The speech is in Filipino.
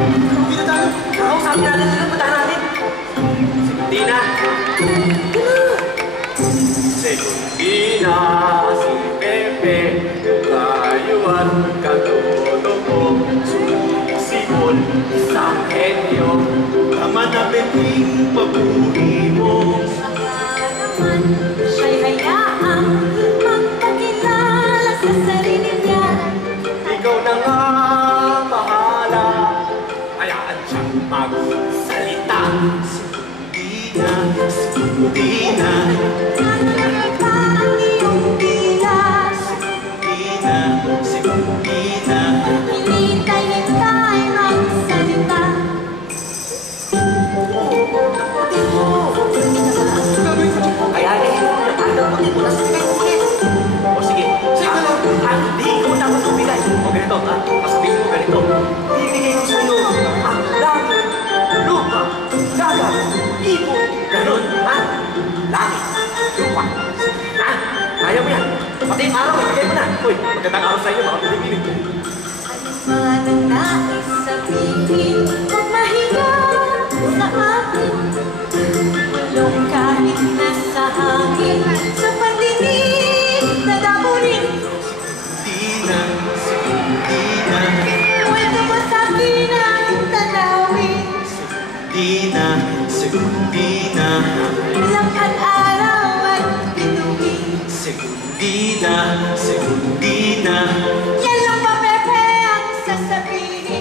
Hindi na tayo. Sabi natin sila, puntahan natin. Hindi na. Segundina, si Pepe, kayuan, katuto ko, sumol, isang henyo, tama na Peping pabuhi mo. Naman, siya'y hayaang magpakilala sa sarili niya. Ikaw na nga bahala, hayaan siyang magsalita. Segundina, segundina. Ano na ba ang iyong bilas? Segundina, segundina. Hinintay-hintay magsalita. Kaya napagdaw mo din muna sa tingin-tingin. O sige, hindi ko na matubigay. O ganito, masabihin mo ganito. Bibigay ko sa'yo ang langit, lupa, dagat, ibon, ganun, ha? Langit, lupa, ha? Kaya mo yan. Pati yung araw, ibigay mo na. Uy, magandang araw sa inyo, mga Pilipino. Man ang nais sabihin, huwag mahiya sa akin. Walong kahit nasa hangin, sa pandinig na damunin. Segundina, segundina. Kwento mo sa akin ang tanawin. Segundina, segundina. Lakad araw at bituin. Segundina, segundina. Yan lang ba, Pepe, ang sasabihin?